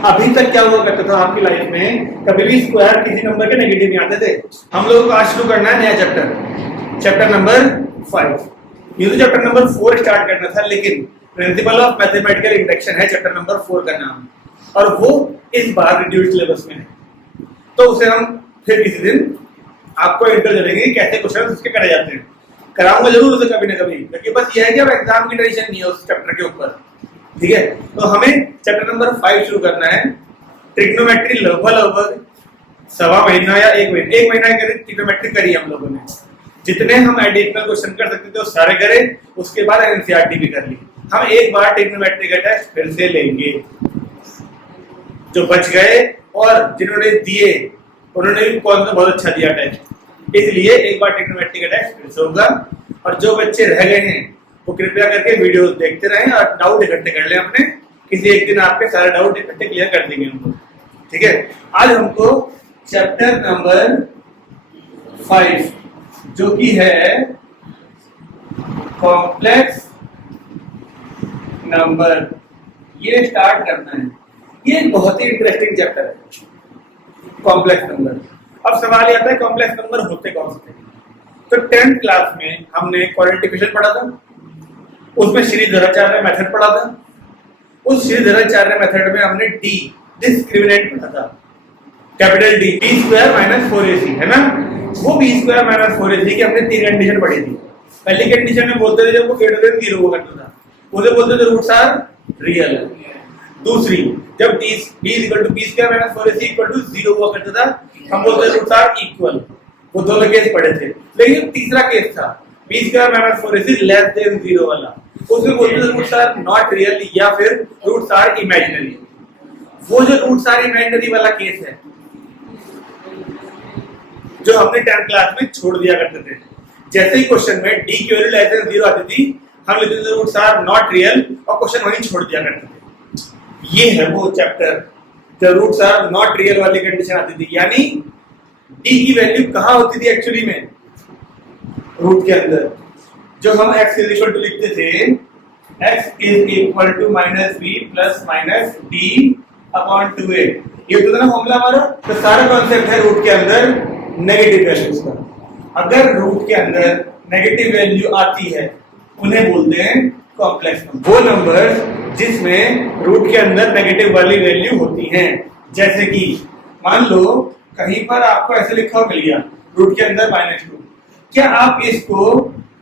अभी तक क्या हुआ करता था आपकी लाइफ में, कभी भी स्क्वायर किसी नंबर के नेगेटिव नहीं आते थे। हम लोगों को आज शुरू करना है नया चैप्टर, चैप्टर नंबर 5। ये तो चैप्टर नंबर 4 स्टार्ट करना था, लेकिन प्रिंसिपल ऑफ मैथमेटिकल इंडक्शन है चैप्टर नंबर 4 का नाम, और वो इस बार रिड्यूस्ड सिलेबस में है। तो उसे हम फिर किसी दिन आपको इंटर चलेंगे कैसे क्वेश्चन उसके करे जाते हैं। कराऊंगा जरूर उसे कभी ना कभी, क्योंकि बस ये है कि अब एग्जाम की टेंशन नहीं है उस चैप्टर के ऊपर। ठीक है, तो हमें चैप्टर नंबर 5 शुरू करना है। ट्रिग्नोमेट्री लगभग सवा महीना या एक महीना के ट्रिग्नोमेट्री करी हम लोगों ने। जितने हम एडिशनल क्वेश्चन कर सकते थे वो सारे करे, उसके बाद एनसीईआरटी भी कर ली। हम एक बार ट्रिग्नोमेट्री का टेस्ट फिर से लेंगे। जो बच गए और जिन्होंने दिए उन्होंने भी कौन सा बहुत अच्छा दिया टेस्ट, इसलिए एक बार ट्रिग्नोमेट्री का टेस्ट फिर से होगा। और जो बच्चे रह गए हैं वो कृपया करके वीडियोस देखते रहें और डाउट इकट्ठे कर लें अपने। किसी एक दिन आपके सारे डाउट इकट्ठे क्लियर कर देंगे हमको। ठीक है, आज हमको चैप्टर नंबर 5 जो कि है कॉम्प्लेक्स नंबर, ये स्टार्ट करना है। ये एक बहुत ही इंटरेस्टिंग चैप्टर है, कॉम्प्लेक्स नंबर। अब सवाल ये आता है कॉम्प्लेक्स नंबर होते कौन से? तो 10th क्लास में हमने क्वाड्रेटिफिकेशन पढ़ा था, उसमें श्रीधराचार्य मेथड पढ़ा था। उस श्रीधराचार्य मेथड में हमने डी डिस्क्रिमिनेंट पढ़ा था, capital D, B square minus 4ac, है ना। वो बी स्क्वायर माइनस 4ac की हमने 3 कंडीशन पढ़ी थी। पहली कंडीशन में बोलते थे जब वो ग्रेटर देन 0 हुआ करता था, उसे बोलते थे रूट्स आर रियल। दूसरी, जब b equal to B square minus 4ac equal to 0 हुआ करता था, हम बोलते थे रूट्स आर इक्वल। वो दोनों केस पढ़े थे। लेकिन तीसरा केस था B square minus 4ac less than 0 वाला, उसमें बोलते थे रूट्स आर नॉट रियल या फिर रूट्स आर इमेजिनरी। वो जो रूट्स आर इमेजिनरी वाला केस है जो हमने 10th क्लास में छोड़ दिया करते थे। जैसे ही क्वेश्चन में डी की वैल्यू लेस देन 0 आती थी, हम लिखते थे रूट्स आर नॉट रियल और क्वेश्चन वहीं छोड़ दिया करते थे। ये है वो चैप्टर जब रूट्स आर नॉट रियल वाली कंडीशन आती थी, यानी डी की वैल्यू कहां होती थी एक्चुअली में, रूट के अंदर। जो हम x इज इक्वल टू लिखते थे, x is equal to minus B plus minus D upon 2a, ये तो था ना फॉर्मूला हमारा। तो सारा कॉन्सेप्ट है रूट के अंदर नेगेटिव वैल्यूज का। अगर रूट के अंदर नेगेटिव वैल्यू आती है उन्हें बोलते हैं कॉम्प्लेक्स नंबर। वो नंबर जिसमें रूट के अंदर नेगेटिव वाली वैल्यू होती हैं, जैसे कि मान लो कहीं पर आपको ऐसे लिखा हो मिल गया रूट के अंदर -2, क्या आप इसको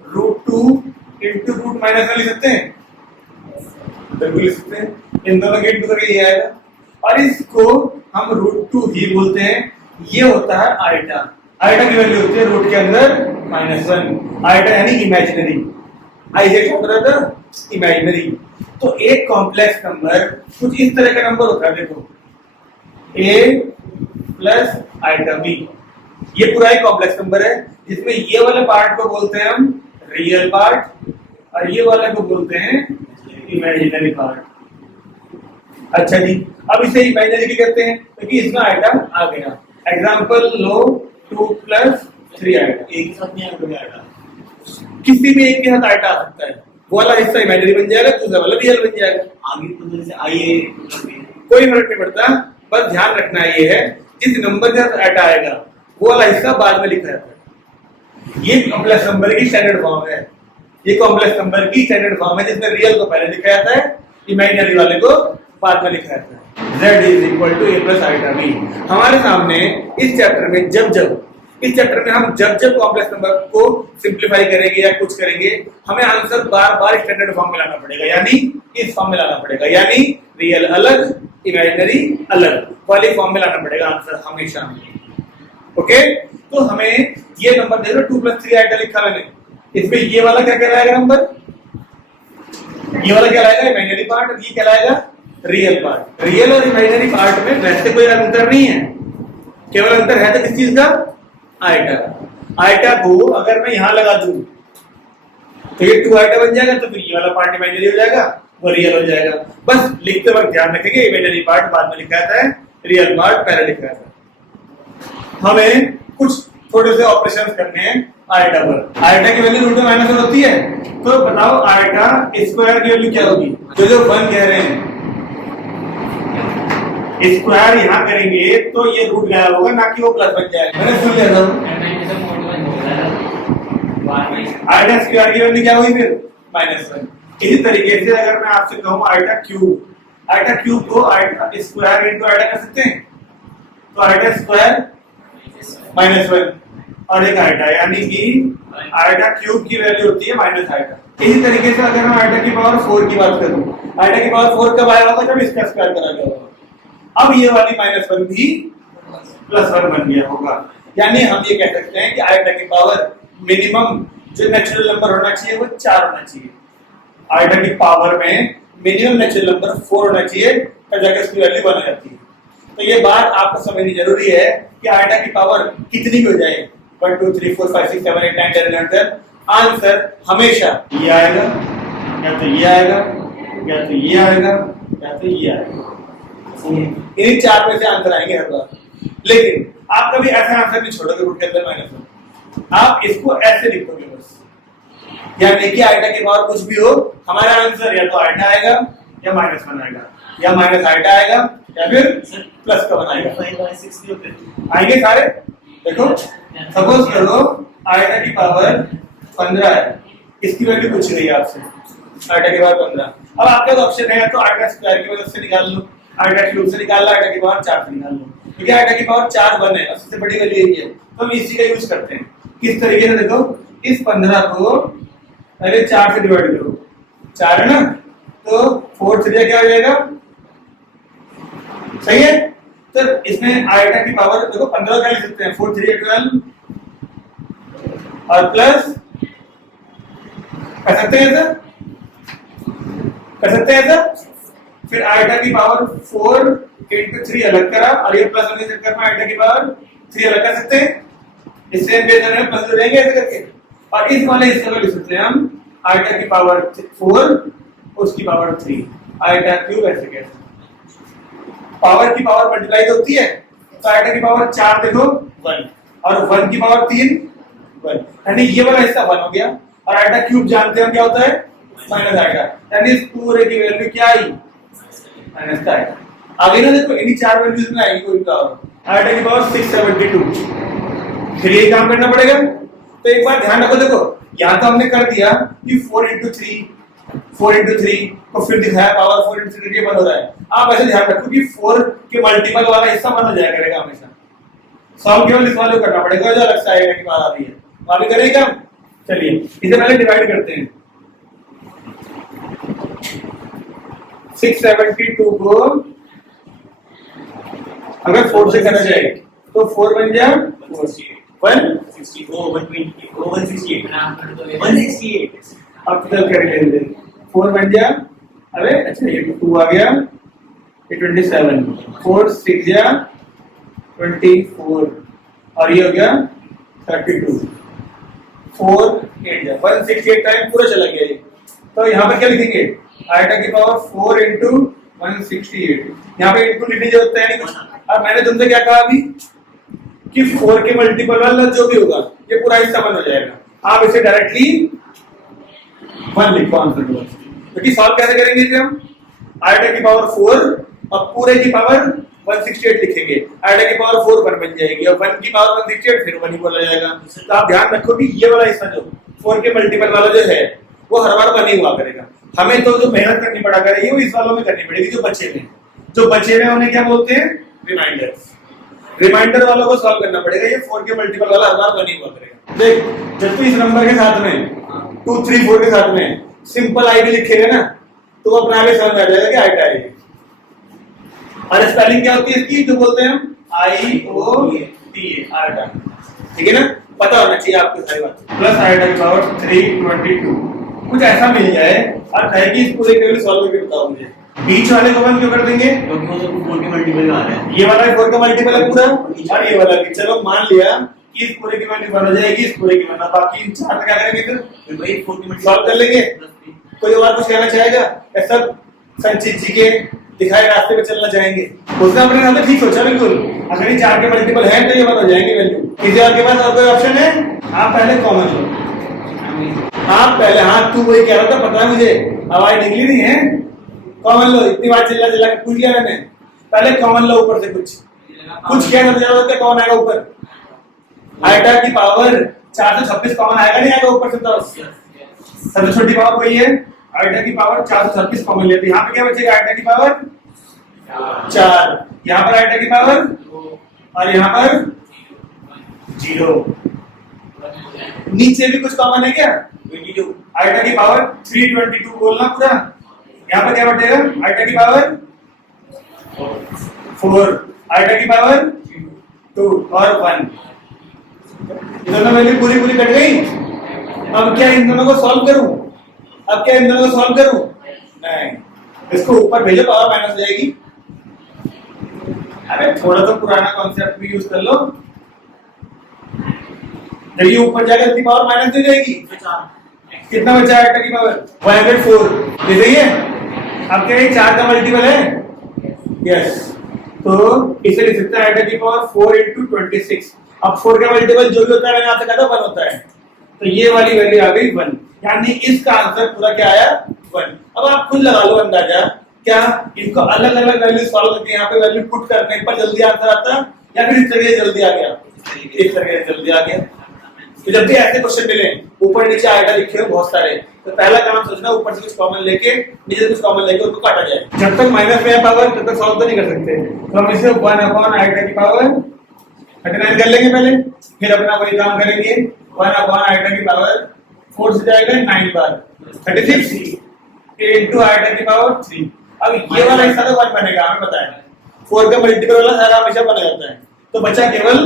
√2 इंटू रूट माइनस लिख सकते हैं? बिल्कुल लिख सकते हैं। इन दोनों के इंटू करके ये आएगा, और इसको हम √2 ही बोलते हैं। ये होता है आइटा। आइटा की वैल्यू होती है रूट के अंदर -1। आइटा यानी इमेजिनरी, आई से क्या होता था इमेजिनरी। तो एक कॉम्प्लेक्स नंबर कुछ इस तरह का नंबर होता है, देखो a प्लस आइटा b, ये पूरा एक कॉम्प्लेक्स नंबर है जिसमें ये वाले पार्ट को बोलते हैं हम रियल पार्ट और ये वाले को बोलते हैं इमेजिनरी पार्ट। अच्छा जी, अब इसे इमेजिनरी कहते हैं क्योंकि इसमें आइटा आ गया। एग्जांपल लो 2 प्लस 3 आइटा, एक ही साथ नहीं आएगा, किसी भी एक के साथ आइटा आ सकता है। वो वाला हिस्सा इमेजिनरी बन जाएगा, दूसरा वाला रियल बन जाएगा। आगे तो जैसे आइए कोई फर्क नहीं पड़ता, बस ध्यान रखना ये है जिस नंबर के साथ आइटा आएगा वो वाला हिस्सा बाद में लिखा जाता है। ये कॉम्प्लेक्स नंबर की स्टैंडर्ड फॉर्म है। ये कॉम्प्लेक्स नंबर की स्टैंडर्ड फॉर्म है जिसमें रियल को पहले लिखा जाता है, इमेजिनरी वाले को बाद में लिखा जाता है। z is equal to a plus iota b। हमारे सामने इस चैप्टर में जब कॉम्प्लेक्स नंबर को सिंप्लीफाई करेंगे या कुछ करेंगे, हमें आंसर बार बार स्टैंडर्ड फॉर्म में लाना पड़ेगा, यानी इस फॉर्म में लाना पड़ेगा, यानी रियल अलग इमेजिनरी अलग वाली फॉर्म में लाना पड़ेगा आंसर हमेशा। ओके, तो हमें ये नंबर दे दो 2 प्लस 3 आइटा लिखा मैंने, इसमें ये वाला क्या कहलाएगा नंबर, ये वाला क्या कहलाएगा इमेजिनरी पार्ट और ये कहलाएगा रियल पार्ट। रियल और इमेजिनरी पार्ट में वैसे कोई अंतर नहीं है, केवल अंतर है तो किस चीज का, आइटा। आइटा को अगर मैं यहां लगा दूं तो ये 2 आइटा बन जाएगा, तो फिर ये वाला पार्ट इमेजिनरी हो जाएगा, वो रियल हो जाएगा। बस लिखते वक्त ध्यान रखेंगे इमेजिनरी पार्ट बाद में लिखा जाता है, रियल पार्ट पहले लिखा जाता है। हमें कुछ थोड़े से ऑपरेशंस करने हैं आइटा पर। आइटा की वैल्यू रूट में -1 होती है, तो बताओ आइटा स्क्वायर की वैल्यू क्या होगी? जो 1 कह रहे हैं स्क्वायर यहाँ करेंगे तो ये रूट गायब होगा, ना कि वो प्लस बन जाएगा। मैंने सुन लिया था आइटा स्क्वायर की वैल्यू क्या हुई फिर -1। इसी तरीके से अगर मैं आपसे कहूँ आइटा क्यूब को आइटा स्क्वायर इनटू आइटा कर सकते हैं, तो आइटा स्क्वायर -1 और एक आइटा, यानी कि आइटा क्यूब की वैल्यू होती है माइनस आइटा। इसी तरीके से अगर मैं आइटा की पावर 4 की बात करूं, आइटा की पावर 4 कब आया होगा, जब इसका स्क्वायर करा गया होगा। अब ये वाली -1 भी +1 बन गया होगा, यानी हम ये कह सकते हैं कि आइटा की पावर मिनिमम जो नेचुरल नंबर होना चाहिए वो 4 होना चाहिए। आइटा की पावर में मिनिमम नेचुरल नंबर 4 होना चाहिए, तब जाके उसकी वैल्यू बन जाती है। तो ये बात आपको समझनी जरूरी है कि आइटा की पावर कितनी भी हो जाए, 1 2 3 4 5 6 7 8 9 10 11, आंसर हमेशा ये आएगा, या तो ये आएगा, या तो ये आएगा, या तो ये आएगा। इन 4 में से आंसर आएंगे हर बार। लेकिन आप कभी ऐसा आंसर नहीं छोड़ोगे रूट के अंदर -1, आप इसको ऐसे लिखोगे बस, यानी कि आइटा की पावर कुछ भी हो, हमारा आंसर या तो आइटा आएगा या -1 आएगा, या माइनस आइटा आएगा, या फिर प्लस का बनाएगा। आएंगे सारे। देखो सपोज करो आइटा की पावर 15 है, इसकी वैल्यू पूछ रही है आपसे, आइटा की पावर 15। अब आपका तो ऑप्शन है, तो आइटा स्क्वायर की मदद से निकाल लो, आइटा क्यूब से निकाल लो, आइटा की पावर 4 से निकाल लो, क्योंकि आइटा की पावर 4 1 है, सबसे बड़ी वैल्यू यही है, तो हम इसी का यूज करते हैं। किस तरीके से, देखो इस 15 को पहले 4 से डिवाइड करो, 4 है ना, तो 4 से क्या हो जाएगा, सही है। तो इसमें आइटा की पावर देखो 15 का लिख सकते हैं, 4 3 12 और प्लस कर सकते हैं ऐसा, कर सकते हैं ऐसा। फिर आइटा की पावर 4 into 3 अलग करा, और ये प्लस होने के चक्कर में आइटा की पावर 3 अलग कर सकते हैं, इससे बेस में प्लस हो जाएंगे ऐसे करके। और इस वाले हिस्से को लिख सकते हैं हम आइटा की पावर 4 उसकी पावर 3, आइटा क्यूब ऐसे कैसे। पावर की पावर मल्टीप्लाई होती है, तो आइटा की पावर 4 देखो 1, और 1 की पावर 3 1, यानी ये वाला हिस्सा 1 हो गया। और आइटा क्यूब जानते हैं क्या होता है, माइनस आइटा, यानी इस पूरे की वैल्यू क्या आई, माइनस का आइटा। आगे ना देखो इन्हीं 4 वैल्यूज में आएगी कोई पावर। आइटा की पावर 672, फिर ये काम करना पड़ेगा। तो एक बार ध्यान रखो, देखो यहाँ तो हमने कर दिया कि 4 into 3 को फिर दिखाया पावर 4 into 3 बन हो रहा है। आप ऐसे ध्यान रखो कि 4 के मल्टीपल वाला हिस्सा बन हो जाया करेगा हमेशा। सॉल्व केवल इस वाले को करना पड़ेगा जो अलग से आएगा की बात आ रही है, वहां भी करेगा। चलिए इसे पहले डिवाइड करते हैं। 672 को अगर 4 से करा जाए तो 4 बन जाए 168। अब फिलहाल कर लेंगे 4 बन जाए, अरे अच्छा ये 2 आ गया, ये 27, 4 6 जा 24, और ये हो गया 32, 4 8 जा 168 टाइम पूरा चला गया ये। तो यहाँ पे क्या लिखेंगे, आइटा की पावर 4 into 168, यहाँ पे इनटू लिखने की जरूरत है नहीं कुछ। अब मैंने तुमसे क्या कहा अभी कि 4 के मल्टीपल वाला जो भी होगा ये पूरा हिस्सा बन हो जाएगा। आप इसे डायरेक्टली 1 लिखो आंसर के बाद, क्योंकि सॉल्व कैसे करेंगे इसे हम, आइटा की पावर 4 और पूरे की पावर 168 लिखेंगे, आइटा की पावर 4 1 बन जाएगी, और 1 की पावर 168 फिर 1 ही बोला जाएगा। तो आप ध्यान रखो कि ये वाला हिस्सा जो 4 के मल्टीपल वाला जो है वो हर बार 1 ही हुआ करेगा। हमें तो जो मेहनत करनी पड़ा करेगी वो इस वालों में करनी पड़ेगी, जो बचे में उन्हें क्या बोलते हैं, रिमाइंडर्स। रिमाइंडर वालों को सॉल्व करना पड़ेगा, ये 4 के मल्टीपल वाला हर बार 1 ही हुआ करेगा। देख जब तू इस नंबर के साथ में 2 3 4 के साथ में सिंपल आई भी लिखेगा ना, तो वो अपने आप ही समझ आ जाएगा कि आइटा आएगी। और स्पेलिंग क्या होती है इसकी, जो बोलते हैं हम IOTA, आइटा, ठीक है ना, पता होना चाहिए आपको सारी बात। प्लस आइटा की पावर 322 कुछ ऐसा मिल जाए और कहे कि इस पूरे के लिए सॉल्व करके बताओ मुझे। बीच वाले को 1 क्यों कर देंगे, क्योंकि वो तो 4 के मल्टीपल आ रहा है, ये वाला 4 का मल्टीपल है पूरा, और ये वाला भी। चलो मान लिया कि इस पूरे की वैल्यू बन हो जाएगी, इस पूरे की बना, बाकी इन 4 में क्या करेंगे फिर भाई 4 के मल्टीपल सॉल्व कर लेंगे। कोई और कुछ कहना चाहेगा, या सब संचित जी के दिखाए रास्ते पे चलना चाहेंगे। उसने अपने नाम ठीक सोचा बिल्कुल, अगर ये 4 के मल्टीपल है तो ये बन हो जाएंगे वैल्यू। किसी और के पास और कोई ऑप्शन है, आप पहले कॉमन लो, आप पहले, हाँ तू वही कह रहा था, पता है मुझे, आवाज निकली नहीं है, कॉमन लो। इतनी बार चिल्ला चिल्ला के पूछ लिया मैंने, पहले कॉमन लो ऊपर से कुछ क्या करते जाओगे, कौन आएगा ऊपर? आइटा की पावर 426 कॉमन आएगा, नहीं आएगा ऊपर से? तो सबसे छोटी पावर वही है, आइटा की पावर 426 कॉमन लेते हैं। यहाँ पे क्या बचेगा? आइटा की पावर 4, यहाँ पर आइटा की पावर, और यहाँ पर 0। नीचे भी कुछ कॉमन है क्या? 22 आइटा की पावर 322 बोलना पूरा। यहाँ पर क्या बचेगा? आइटा की पावर 4, आइटा की पावर 2 और 1। ये दोनों वैल्यू पूरी पूरी कट गई। अब क्या इन दोनों को सॉल्व करूं? नहीं, इसको ऊपर भेजो, पावर माइनस हो जाएगी। अरे थोड़ा तो पुराना कॉन्सेप्ट भी यूज कर लो। जब ये ऊपर जाएगा इसकी पावर माइनस हो जाएगी। कितना बचा है आइटा की पावर? 104। ये सही है। अब क्या ये 4 का मल्टीपल है? यस, तो इसे लिख सकते हैं आइटा की पावर 4 into 26। अब 4 का मल्टीपल जो भी होता है, मैंने आपसे कहा था 1 होता है, तो ये वाली वैल्यू आ गई 1, यानी इसका आंसर पूरा क्या आया? 1। अब आप खुद लगा लो अंदाजा, क्या इनको अलग अलग वैल्यू सॉल्व करके यहाँ पे वैल्यू पुट करने पर जल्दी आंसर आता, या फिर इस तरह से जल्दी आ गया? इस तरह से जल्दी आ गया। तो जब भी ऐसे क्वेश्चन मिले, ऊपर नीचे आइटा लिखे हो बहुत सारे, तो पहला काम सोचना ऊपर से कुछ कॉमन लेके, नीचे से कुछ कॉमन लेके उनको काटा जाए। जब तक माइनस में है पावर, तब तक सॉल्व तो नहीं कर सकते। तो हम इसे 1 अपॉन आइटा की पावर 39 कर लेंगे पहले, फिर अपना वही काम करेंगे। 1 अपॉन आइटा की पावर 4 से जाएगा 9 बार 36 इनटू आइटा की पावर 3। अब ये वाला हिस्सा तो 1 बनेगा, हमें पता है। 4 का मल्टीपल वाला सारा हमेशा बना जाता है, तो बचा केवल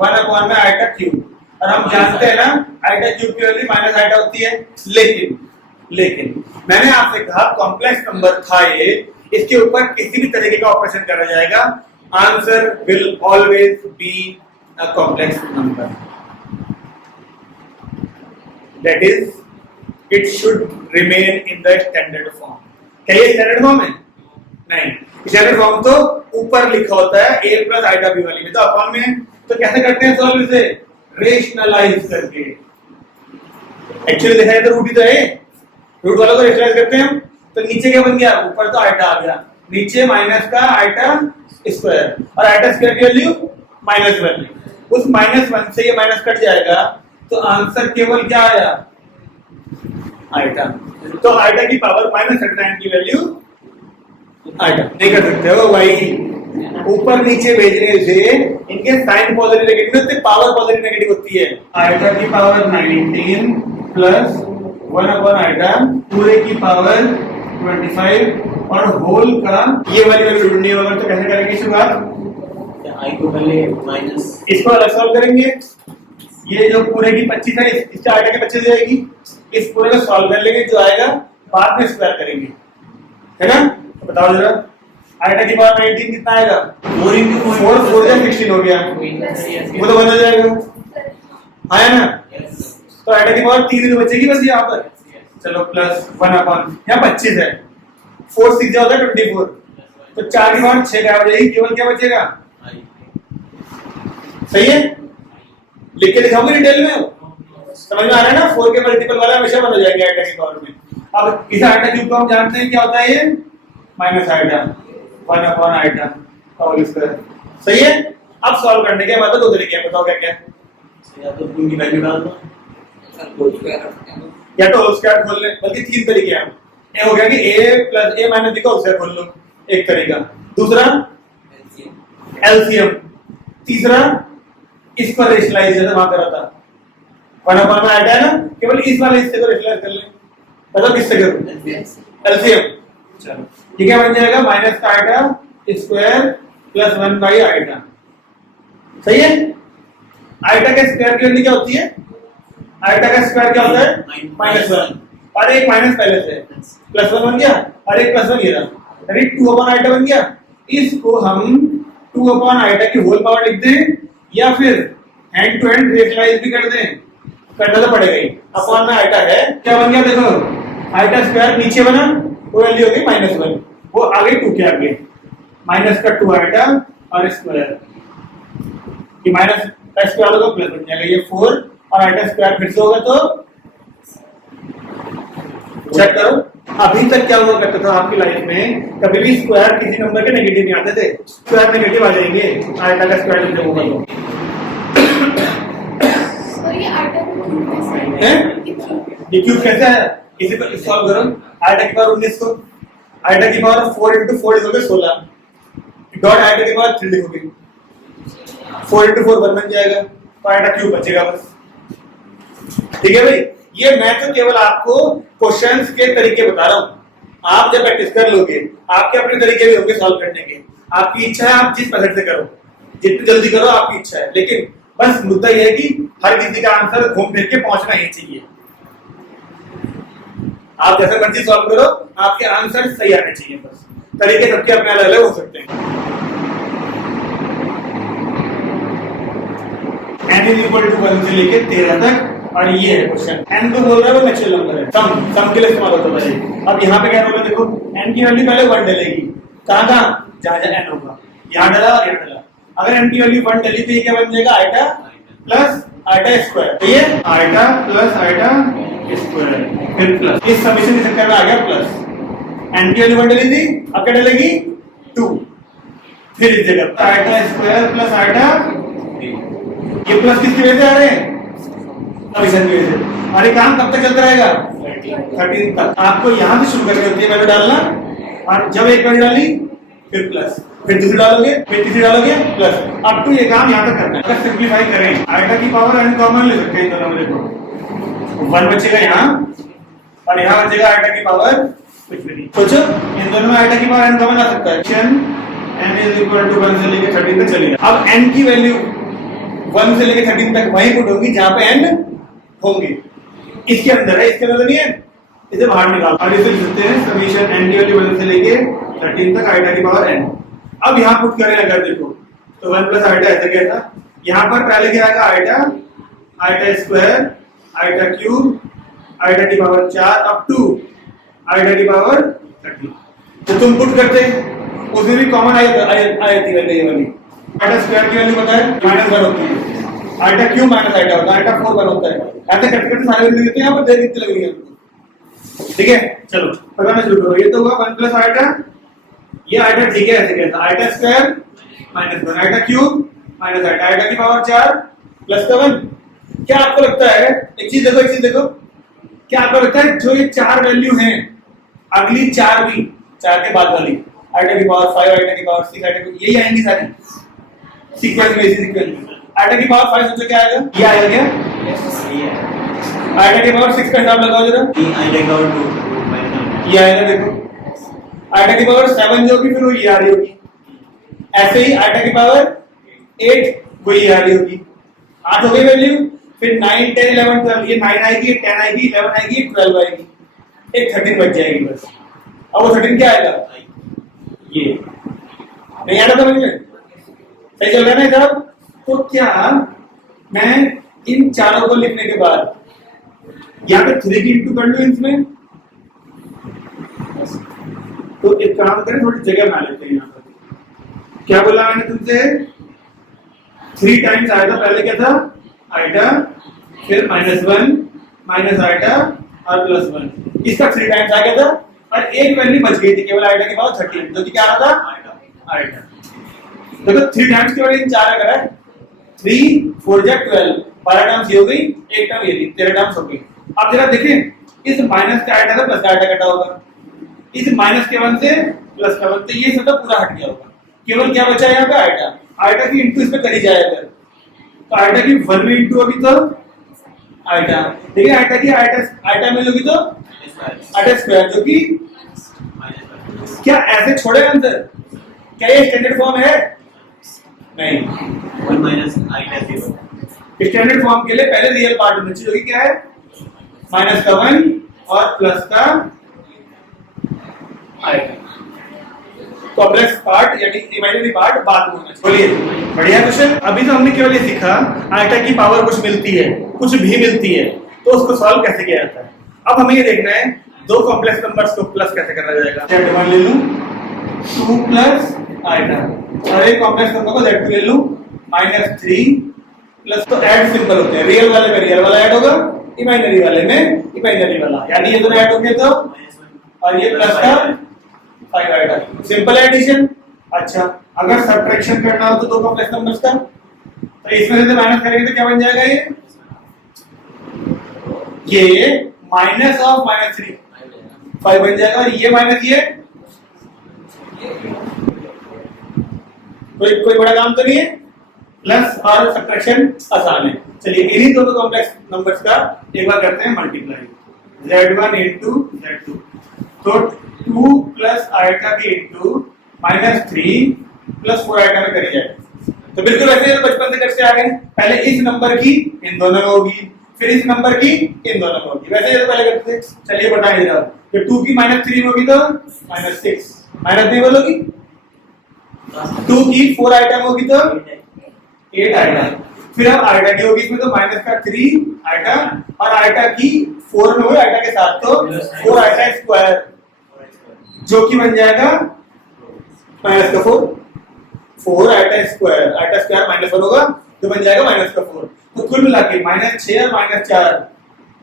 1 अपॉन में आइटा क्यूब। और हम जानते हैं ना, आइटा क्यूब की वैल्यू माइनस आइटा होती है। लेकिन मैंने आपसे कहा कॉम्प्लेक्स नंबर था ये, इसके ऊपर किसी भी तरीके का ऑपरेशन करा जाएगा, answer will always be a complex number. That is, it should remain in the standard form. क्या ये स्टैंडर्ड फॉर्म है? नहीं, स्टैंडर्ड फॉर्म तो ऊपर लिखा होता है a प्लस आइटा बी वाली में, तो अपॉन में। तो कैसे करते हैं सॉल्व इसे? रेशनलाइज करके। एक्चुअली देखा जाए तो रूट ही तो है, रूट वालों को रेशनलाइज करते हैं हम। तो नीचे क्या बन गया? ऊपर तो आइटा आ गया, नीचे माइनस का आइटा स्क्वायर, और आइटा स्क्वायर की वैल्यू -1। उस -1 से ये माइनस कट जाएगा, तो आंसर केवल क्या आया? आइटा। तो आइटा की पावर -39 की वैल्यू आइटा। नहीं कर सकते हो भाई, ऊपर नीचे भेजने से इनके साइन पॉजिटिव नेगेटिव होते, पावर पॉजिटिव नेगेटिव होती है। आइटा की पावर 19 प्लस 1 अपॉन आइटा पूरे की पावर 25 और होल का ये वाली वैल्यू ढूंढनी होगा। तो कैसे करेंगे शुरुआत? आई को पहले माइनस, इसको अलग सॉल्व करेंगे। ये जो पूरे की 25 है, इसका आइटा की 25 जाएगी, इस पूरे को सॉल्व कर लेंगे, जो आएगा बाद में स्क्वायर करेंगे, है ना? तो बताओ जरा, आइटा की पावर 19 कितना आएगा? 4 into 4 4 या 16 हो गया, वो तो बन जाएगा, है ना? तो आइटा की पावर 3 तो बचेगी बस यहाँ पर। चलो प्लस 1 अपॉन, यहाँ 25 है, 4 6 होता है 24, तो 4 की पावर 6 क्या बचेगी? केवल क्या बचेगा? सही है, लिख के दिखाऊंगी डिटेल में, समझ में आ रहा है ना? 4 के मल्टीपल वाला हमेशा बन जाएंगे आइटा की पावर में। अब इस आइटा क्यूब को हम जानते हैं क्या होता है, ये minus iota 1 upon iota whole square. सही है। अब सॉल्व करने के बाद दो तरीके हैं, बताओ क्या क्या? या तो उनकी वैल्यू डाल दो, या तो होल स्क्वायर खोल ले, बल्कि 3 तरीके हैं। ये हो गया कि a plus a minus b का होल स्क्वायर खोल लो, एक तरीका। दूसरा एलसीएम, तीसरा इस पर रेशनलाइज जैसे वहां करा था 1 अपॉन में आइटा है ना, केवल इस वाले हिस्से को रेशनलाइज कर ले। मतलब किससे करूं? एलसीएम। चलो ये क्या बन जाएगा? माइनस का iota square plus 1 by iota. सही है। आइटा के स्क्वायर की वैल्यू क्या होती है? आइटा का स्क्वायर क्या होता है? -1, और एक माइनस पहले से +1 बन गया, और एक +1 ये रहा, यानी 2 अपॉन आइटा बन गया। इसको हम 2 अपॉन आइटा की होल पावर लिख दें, या फिर हैंड टू हैंड रेशनलाइज भी कर दें, करना तो पड़ेगा ही। अपॉन में आइटा है, क्या बन गया देखो, आइटा स्क्वायर नीचे बना, वो वैल्यू हो गई -1, वो आगे 2 के आगे माइनस का 2 आइटा और स्क्वायर, ये माइनस का स्क्वायर होगा प्लस बन जाएगा ये 4, और आइटा स्क्वायर फिर से होगा तो चेक करो अभी तक क्या हुआ करता था आपकी लाइफ में, कभी भी स्क्वायर किसी नंबर के नेगेटिव नहीं आते थे, स्क्वायर नेगेटिव आ जाएंगे, आयता का स्क्वायर लिखते होगा तो तो ये आटा को क्यूब कैसे है? क्यूब ये क्यूब कैसे है? इसी पर सॉल्व करो। आयता की पावर 19 को आयता की पावर 4 into 4 लिखोगे 16, डॉट आयता की पावर 3 लिखोगे, 4 into 4 1 बन जाएगा, तो आयता क्यूब बचेगा बस। ठीक है भाई, ये मैं तो केवल आपको क्वेश्चंस के तरीके बता रहा हूं। आप जब प्रैक्टिस कर लोगे, आपके अपने तरीके भी होंगे सॉल्व करने के। आपकी इच्छा है आप जिस मेथड से करो, जितनी जल्दी करो आपकी इच्छा है, लेकिन बस मुद्दा यह है कि हर किसी का आंसर घूम फिर के पहुंचना ही चाहिए। आप जैसे मर्जी सॉल्व करो, आपके आंसर सही आने चाहिए, बस तरीके सबके अपने अलग अलग हो सकते हैं। n is equal to 1 से लेके 13 तक, और ये है क्वेश्चन। n को बोल रहा है वो नेचुरल नंबर है, सम के लिए इस्तेमाल होता है। अब यहाँ पे क्या होगा, देखो n की वैल्यू पहले 1 डलेगी, कहाँ जहाँ जहाँ n होगा, यहाँ डला और यहाँ डला। अगर n की वैल्यू 1 डली तो ये क्या बन जाएगा, आयटा प्लस आयटा स्क्वायर, तो ये आयटा प्लस आयटा स्क्वायर फिर प्लस, इस समीशन के चक्कर में आ गया प्लस। n की वैल्यू 1 डली थी, अब क्या डलेगी 2, फिर इस जगह आयटा स्क्वायर प्लस आयटा, ये प्लस किसकी वजह से आ रहे हैं, समीशन की वजह से। और ये काम कब तक चलता रहेगा, 13 तक। आपको यहाँ से शुरू करनी होती है वैल्यू डालना, और जब एक वैल्यू डाली फिर प्लस, फिर दूसरी डालोगे, फिर तीसरी डालोगे प्लस, अब तो ये काम यहाँ तक करना है। अगर सिंप्लीफाई करें, आयटा की पावर n कॉमन ले सकते हैं दोनों में, देखो 1 बचेगा यहाँ और यहाँ बचेगा आयटा की पावर कुछ भी नहीं। सोचो इन दोनों में आयटा की पावर n कॉमन आ सकता है, n is equal to 1 से लेके 13 तक चलेगा। अब n की वैल्यू 1 से लेके 13 तक वहीं पुट होगी जहाँ पे n होंगे, इसके अंदर है, इसके अंदर नहीं है, इसे बाहर निकालो और इसे लिख सकते हैं समीशन n की वैल्यू 1 से लेके 13 तक आयटा की पावर n। अब यहाँ पुट करें अगर देखो तो 1 प्लस आयटा ऐसे क्या था, यहाँ पर पहले क्या आएगा eta, eta square, eta cube, eta की पावर 4 अप टू आयटा की पावर 30। तो तुम पुट करते उसमें भी कॉमन आई थी वैल्यू, ये वाली आयटा स्क्वायर की वैल्यू पता है -1 होती है, आयटा क्यूब माइनस आयटा होता है, आयटा 4 1 होता है। ऐसे करते करते सारे वैल्यू देते हैं, यहाँ पर देर कितनी लग रही है हमको। ठीक है, चलो पता शुरू करो। ये तो हुआ 1 प्लस आयटा, ये आयटा ठीक है, ऐसे कैसा eta square -1, eta cube minus eta, eta की पावर 4 प्लस 7। क्या आपको लगता है, एक चीज देखो, क्या आपको लगता है जो ये 4 वैल्यू हैं, अगली 4 भी 4 के बाद वाली, आयटा की पावर 5, आयटा की पावर 6, आयटा की यही आएंगी सारी सीक्वेंस में, इसी सीक्वेंस में। आयटा की पावर 5 सोचो क्या आएगा, ये आएगा क्या, आयटा की पावर 6 का हिसाब लगाओ जरा, आयटा की पावर 2 ये आएगा देखो, आयटा की पावर 7 जो होगी फिर वो ये आ रही होगी, ऐसे ही आयटा की पावर 8 वो ये आ रही होगी, 8 हो गई वैल्यू, फिर 9 10 11 12, ये 9 आएगी, 10 आएगी, 11 आएगी, 12 आएगी, एक 13 बच जाएगी बस। अब वो 13 क्या आएगा, ये नहीं आया था मुझे, सही चल रहा है ना साहब। तो क्या मैं इन चारों को लिखने के बाद यहाँ पे 3 की इंटू कर लूं इसमें, तो एक काम करें थोड़ी जगह बना लेते हैं यहाँ पर। क्या बोला मैंने तुमसे, 3 टाइम्स आया था, पहले क्या था आयटा, फिर -1 माइनस आयटा और +1, इसका 3 टाइम्स आ गया था, और एक वैल्यू बच गई थी केवल आयटा की पावर 13, जो कि क्या आ रहा था आयटा। देखो 3 टाइम्स की वैल्यू 4 अगर है, 3 4 जा 12, 12 टर्म्स ये हो गई, एक टर्म ये थी, 13 टर्म्स हो गई। अब जरा देखें, इस माइनस का आयटा था प्लस का आयटा कटा होगा, इस माइनस के 1 से प्लस का 1, तो ये सब पूरा हट गया होगा, केवल क्या बचा यहाँ पे आयटा, आयटा की इंटू इसमें करी जाए अगर, तो आयटा की 1 में इंटू होगी तो आयटा, देखिए आयटा की आयटा में होगी तो आयटा स्क्वायर, जो कि क्या ऐसे छोड़े आंसर, क्या ये स्टैंडर्ड फॉर्म है, नहीं, 1 माइनस आयटा 0। स्टैंडर्ड फॉर्म के लिए पहले रियल पार्ट होना चाहिए, जो कि क्या है माइनस का 1 और प्लस का आयटा, कॉम्प्लेक्स पार्ट यानी इमेजिनरी पार्ट बाद में होना चाहिए। बोलिए बढ़िया क्वेश्चन। अभी तो हमने केवल ये सीखा आयटा की पावर कुछ मिलती है, कुछ भी मिलती है, तो उसको सॉल्व कैसे किया जाता है। अब हमें ये देखना है दो कॉम्प्लेक्स नंबर्स को प्लस कैसे करना जाएगा। z1 ले लूं 2 प्लस आयटा, और एक कॉम्प्लेक्स नंबर को z2 ले लूं -3 प्लस, तो ऐड सिंपल होते हैं, रियल वाले में रियल वाला ऐड होगा, इमेजिनरी वाले में इमेजिनरी वाला, यानी ये दोनों ऐड होंगे तो और ये प्लस का 5 आएगा। Simple addition. अच्छा, अगर सब्ट्रैक्शन करना हो तो दो कॉम्प्लेक्स नंबर्स का, तो इसमें से माइनस करेंगे तो क्या बन जाएगा? ये माइनस ऑफ -3 5 बन जाएगा, और ये माइनस ये कोई बड़ा काम तो नहीं है। प्लस और सब्ट्रैक्शन आसान है। चलिए इन्हीं दोनों कॉम्प्लेक्स नंबर्स का एक बार करते हैं मल्टीप्लाई। z1 into z2, तो 2 प्लस आइटा के इंटू -3 प्लस 4 आइटा में करी जाए। तो बिल्कुल ऐसे ही बचपन से करते आ गए। पहले इस नंबर की इन दोनों में होगी, फिर इस नंबर की इन दोनों में होगी, वैसे ही तो पहले करते थे। चलिए बताइए जरा, ये 2 की -3 में होगी तो -6 -3 बोलोगी, 2 की 4 आइटम होगी तो 8 आइटम, फिर अब आइटा की होगी इसमें तो माइनस का 3 आइटम, और आइटा की 4 में होगी आइटा के साथ तो 4 आइटा स्क्वायर, जो कि बन जाएगा माइनस का 4 आइटा स्क्वायर -1 होगा तो बन जाएगा -4। तो कुल मिला के -6 और -4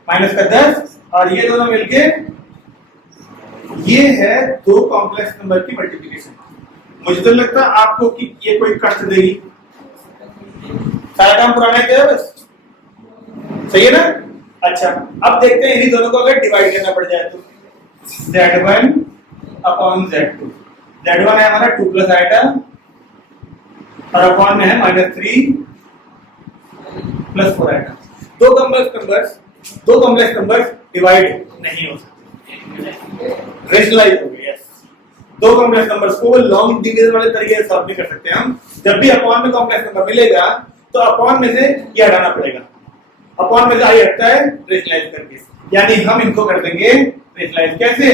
-10, और ये दोनों मिलके ये है दो कॉम्प्लेक्स नंबर की मल्टीप्लिकेशन। मुझे तो लगता है आपको कि ये कोई कष्ट देगी। सारा काम पुराना है क्या? बस सही है ना? अच्छा, अब देखते हैं इन्हीं दोनों को अगर डिवाइड करना पड़ जाए तो z1 अपॉन z2। z1 है हमारा 2 प्लस आइटा, और अपॉन में है -3 प्लस 4 आइटा। दो कॉम्प्लेक्स नंबर्स डिवाइड नहीं हो सकते, रेशनलाइज हो गए। दो कॉम्प्लेक्स नंबर्स को लॉन्ग डिवीजन वाले तरीके से सॉल्व नहीं कर सकते हम। जब भी अपॉन में कॉम्प्लेक्स नंबर मिलेगा तो अपॉन में से ये हटाना पड़ेगा। अपॉन में से आई हटता है रेशनलाइज करके, यानी हम इनको कर देंगे रेशनलाइज। कैसे?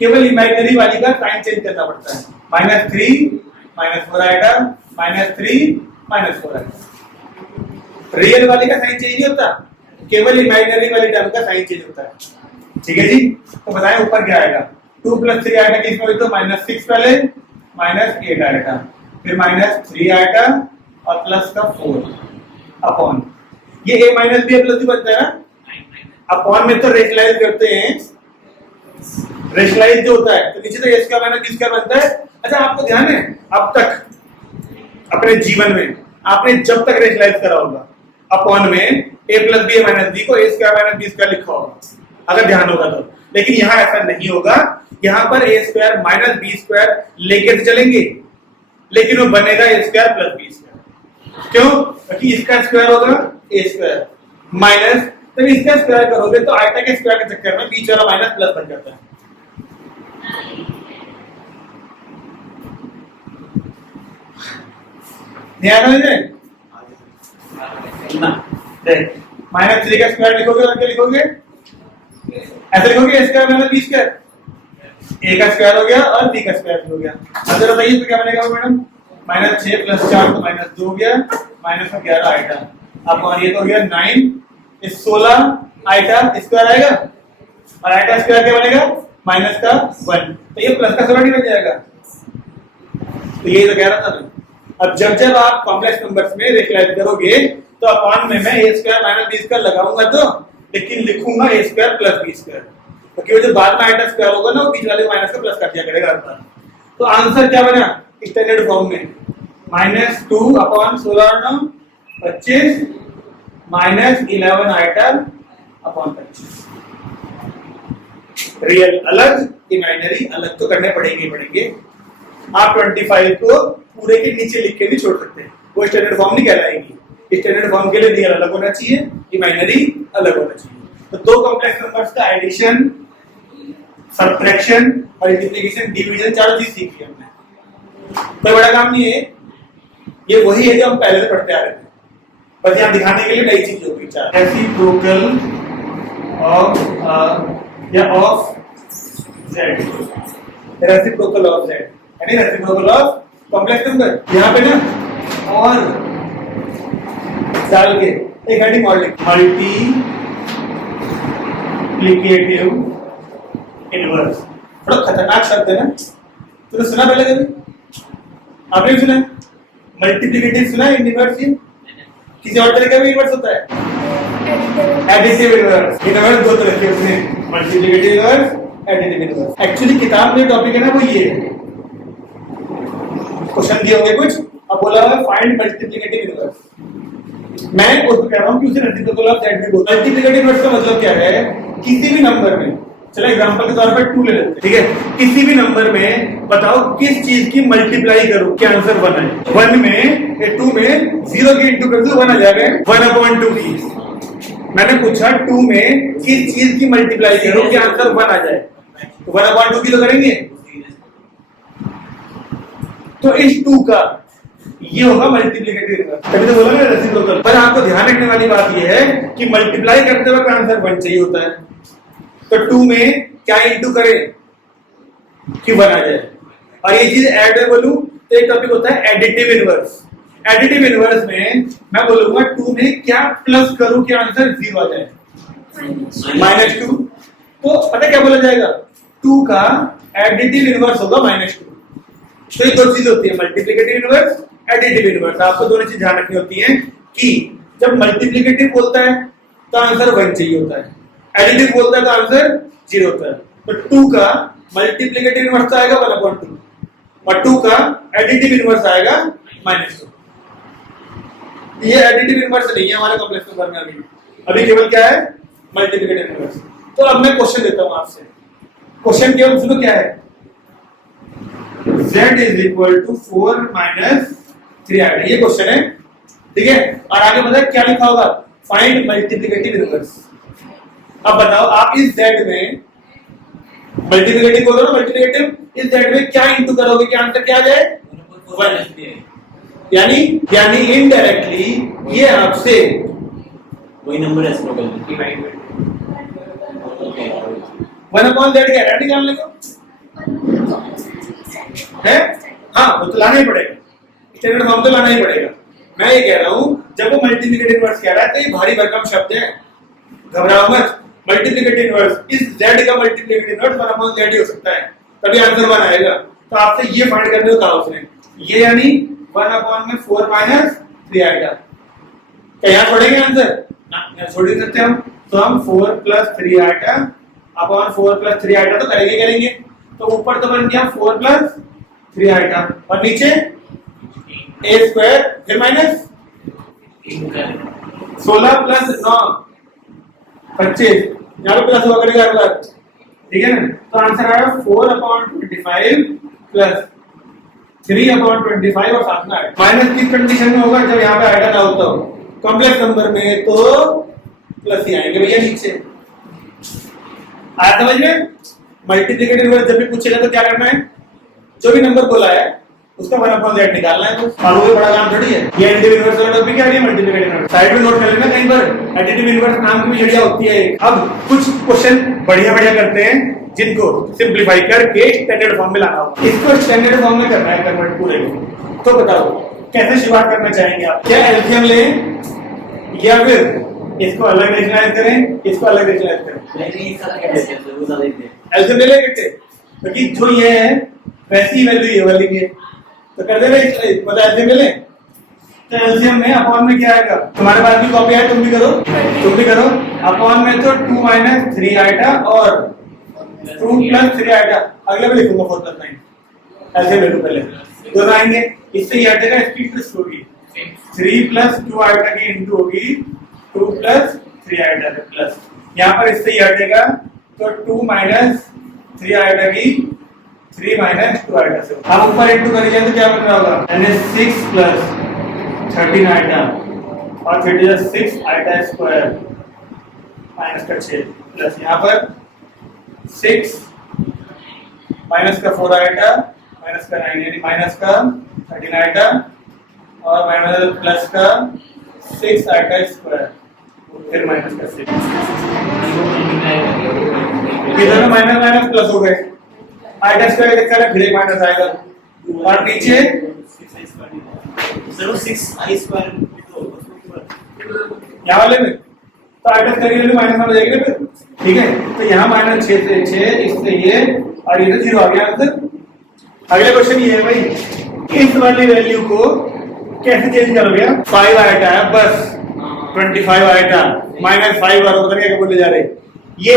केवल इमेजिनरी वाली का साइन चेंज करना पड़ता है। -3 -4 आएगा, -3 -4 आएगा। रियल वाली का साइन चेंज नहीं होता, केवल इमेजिनरी वाली टर्म का साइन चेंज होता है। ठीक है जी? तो बताएं ऊपर क्या आएगा? 2 प्लस 3 आएगा, किसमें हुई तो -6 पहले, -8 आएगा, फिर -3 आएगा और प्लस का 4 अपॉन ये a minus b plus b बनता है ना। अपॉन में तो रेशनलाइज करते हैं, रेशनलाइज जो होता है तो नीचे तो a square minus b square बनता है। अच्छा, आपको ध्यान है अब तक अपने जीवन में आपने जब तक रेशनलाइज करा होगा अपॉन में a plus b minus b को a square minus b square लिखा होगा, अगर ध्यान होगा तो। लेकिन यहाँ ऐसा नहीं होगा, यहाँ पर a square minus b square लेके चलेंगे, लेकिन वो बनेगा a square plus b square. क्यों? क्योंकि इसका स्क्वायर होगा a स्क्वायर माइनस, तब इसका स्क्वायर करोगे तो आयता के स्क्वायर के चक्कर में बीच वाला माइनस प्लस बन जाता है। ध्यान है ना? देख, -3 का स्क्वायर लिखोगे और क्या लिखोगे? ऐसे लिखोगे a square minus b square, a का स्क्वायर हो गया और b का स्क्वायर हो गया। अब बताइए तो क्या बनेगा मैडम? -6 प्लस 4 तो -2 हो गया, -11 आइटा, अब और ये तो हो गया 9, इस 16 आइटा स्क्वायर आएगा, और आइटा स्क्वायर क्या बनेगा? -1, तो ये प्लस का 16 नहीं बन जाएगा। तो ये तो कह रहा था मैं। अब जब आप कॉम्प्लेक्स नंबर्स में रेशनलाइज करोगे तो अपॉन में मैं a square minus b square लगाऊंगा तो, लेकिन लिखूंगा a square plus b square, क्योंकि वो जो बाद में आइटा स्क्वायर होगा ना वो बीच वाले माइनस का प्लस कर दिया करेगा हर बार। तो आंसर क्या बना स्टैंडर्ड फॉर्म में? -2 अपॉन 16 25 -11 आइटा अपॉन 25। रियल अलग, इमेजिनरी अलग तो करने पड़ेंगे। आप 25 को पूरे के नीचे लिख के भी छोड़ सकते हैं, वो स्टैंडर्ड फॉर्म नहीं कहलाएगी। स्टैंडर्ड फॉर्म के लिए रियल अलग होना चाहिए, इमेजिनरी अलग होना चाहिए। तो दो कॉम्प्लेक्स नंबर्स का एडिशन, सब्ट्रैक्शन, मल्टीप्लिकेशन, डिवीजन चारों चीज सीख ली हमने। कोई बड़ा काम नहीं है, ये वही है जो हम पहले से पढ़ते आ रहे थे, बस यहाँ दिखाने के लिए नई चीज होगी। चार रेसिप्रोकल ऑफ या of z, reciprocal of z यानी रेसिप्रोकल ऑफ कॉम्प्लेक्स नंबर। यहाँ पे ना और डाल के एक हेडिंग और लिख, मल्टीप्लिकेटिव इनवर्स। बड़ा खतरनाक शब्द है ना, तूने सुना पहले कभी? आपने भी सुना? मल्टीप्लिकेटिव सुना है? इनवर्स ये किसी और तरीके में इनवर्स होता है? Additive inverse. इनवर्स दो तरह के होते हैं, multiplicative inverse additive inverse. Actually किताब में टॉपिक है ना वो ये है, क्वेश्चन दिए होंगे कुछ, अब बोला हुआ फाइंड मल्टीप्लिकेटिव इनवर्स। मैं उसको कह रहा हूं कि उसे रेसिप्रोकल ऑफ दैट भी बोलते हैं। मल्टीप्लिकेटिव इनवर्स का मतलब क्या है, किसी भी नंबर में, चलो एग्जांपल के तौर पर 2 ले लेते हैं, ठीक है, किसी भी नंबर में बताओ किस चीज की मल्टीप्लाई करूं कि आंसर 1 आए। 1 में 2 में 0 की इंटू कर दो 1 आ जाएगा, 1/2 की। मैंने पूछा 2 में किस चीज की मल्टीप्लाई करूं कि आंसर 1 आ जाए, तो 1/2 की तो करेंगे। तो इस 2 का ये होगा मल्टीप्लिकेटिव इनवर्स। कभी तो बोला ना रेसिप्रोकल। पर आपको ध्यान रखने वाली बात ये है कि मल्टीप्लाई करते वक्त आंसर 1 चाहिए होता है, तो 2 में क्या इंटू करें कि 1 आ जाए। और ये चीज ऐड में बोलूं तो एक टॉपिक होता है एडिटिव इनवर्स। एडिटिव इनवर्स में मैं बोलूंगा 2 में क्या प्लस करूं कि आंसर 0 आ जाए, -2। तो पता क्या बोला जाएगा, 2 का एडिटिव इनवर्स होगा -2। तो ये 2 चीजें होती है, मल्टीप्लिकेटिव इनवर्स, एडिटिव इनवर्स। आपको दोनों चीज ध्यान रखनी होती है कि जब मल्टीप्लिकेटिव बोलता है तो आंसर 1 चाहिए होता है, एडिटिव बोलता है तो आंसर 0 होता है। तो 2 का मल्टीप्लिकेटिव इनवर्स आएगा 1/2 और 2 का एडिटिव इनवर्स आएगा -2। ये एडिटिव इनवर्स नहीं है हमारे कॉम्प्लेक्स नंबर में, अभी केवल क्या है, मल्टीप्लिकेटिव इनवर्स। तो अब मैं क्वेश्चन देता हूं आपसे, क्वेश्चन केवल सुनो क्या है, z = 4 - 3 आएगा, ये क्वेश्चन है, ठीक है। और आगे पता है क्या लिखा होगा, फाइंड मल्टीप्लिकेटिव इनवर्स। अब बताओ आप इस z में मल्टीप्लिकेटिव बोलो ना, मल्टीप्लिकेटिव, इस z में क्या इंटू करोगे कि आंसर क्या आ जाए, 1। यानी इनडायरेक्टली ये आपसे वही नंबर रेसिप्रोकल डिवाइड 1/z कह रहा है निकालने को है। हाँ वो तो लाना ही पड़ेगा, स्टैंडर्ड फॉर्म तो लाना ही पड़ेगा। मैं ये कह रहा हूं जब वो मल्टीप्लिकेटिव इनवर्स कह रहा है तो ये भारी भरकम शब्द है, घबराओ मत। मल्टीप्लिकेटिव इनवर्स, इस z का मल्टीप्लिकेटिव इनवर्स 1/z ही हो सकता है, तभी आंसर 1 आएगा। तो आपसे ये फाइंड करने को कहा उसने, ये यानी 1/4 - 3 आएगा। क्या यहाँ छोड़ेंगे आंसर, यहाँ छोड़ नहीं सकते हम, तो हम 4 + 3 आएगा अपॉन 4 + 3 आएगा तो करेंगे। तो ऊपर तो बन गया 4 + 3 आएगा और नीचे a² फिर माइनस 16 + 9 25, यहाँ पे प्लस हुआ करेगा हर बार, ठीक है ना। तो आंसर आएगा 4/25 + 3/25 और साथ में माइनस किस कंडीशन में होगा, जब यहाँ पे आएगा ना होता हो कॉम्प्लेक्स नंबर में तो प्लस ही आएंगे भैया नीचे। आया समझ में। मल्टीप्लिकेटिव इनवर्स जब भी पूछेगा तो क्या करना है, जो भी नंबर बोला है उसका 1/z निकालना है। तो और वो बड़ा काम थोड़ी है, ये एडिटिव इनवर्स वाला टॉपिक है, ये मल्टीप्लिकेटिव इनवर्स साइड में नोट कर लेना कहीं पर। एडिटिव इनवर्स नाम की भी जगह होती है। अब कुछ क्वेश्चन बढ़िया करते हैं जिनको सिंपलीफाई करके स्टैंडर्ड फॉर्म में लाना होगा। इसको स्टैंडर्ड फॉर्म में करना है कन्वर्ट पूरे को। तो बताओ कैसे शुरुआत करना चाहेंगे आप, क्या एलसीएम लें या फिर इसको अलग रेशनलाइज करें, इसको अलग रेशनलाइज करें। एलसीएम ले लेंगे क्योंकि जो ये है वैसी वैल्यू ये वाली है, तो कर दे रहे मतलब एलसीएम ले लें। तो एलसीएम में अपॉन में क्या आएगा, तुम्हारे पास भी कॉपी है, तुम भी करो। अपॉन में तो 2 - 3 आएगा और 2 + 3 आएगा, अगले में लिखूंगा 4 + 9। एलसीएम ले लो पहले, दोनों आएंगे, इससे ये हटेगा, इसकी प्लस होगी 3 + 2 आएगा की इंटू होगी 2 + 3 आएगा प्लस, यहाँ पर इससे ये हटेगा तो 2 - 3 आएगा की 3 - 2 आएगा। हम ऊपर इंटू करेंगे तो क्या बन रहा होगा, यानी 6 + 13 आएगा और 6 आएगा स्क्वायर माइनस का 6 प्लस यहाँ पर 6 माइनस का 4 आएगा माइनस का 9 यानी माइनस का 13 आएगा और माइनस प्लस का 6 आएगा स्क्वायर फिर माइनस का 6। इधर में माइनस माइनस प्लस हो गए, आएगा स्क्वायर देखा है, फिर एक माइनस आएगा और नीचे 6i² यहाँ वाले में तो आइटम करिए माइनस हो जाएगी फिर, ठीक है। तो यहाँ माइनस 6 से 6 इससे ये और ये 0 आ गया आंसर। अगला क्वेश्चन ये है भाई, इस वाली वैल्यू को कैसे चेंज करोगे। 5 आएगा बस 25 आएगा -5 और उधर क्या बोले जा रहे, ये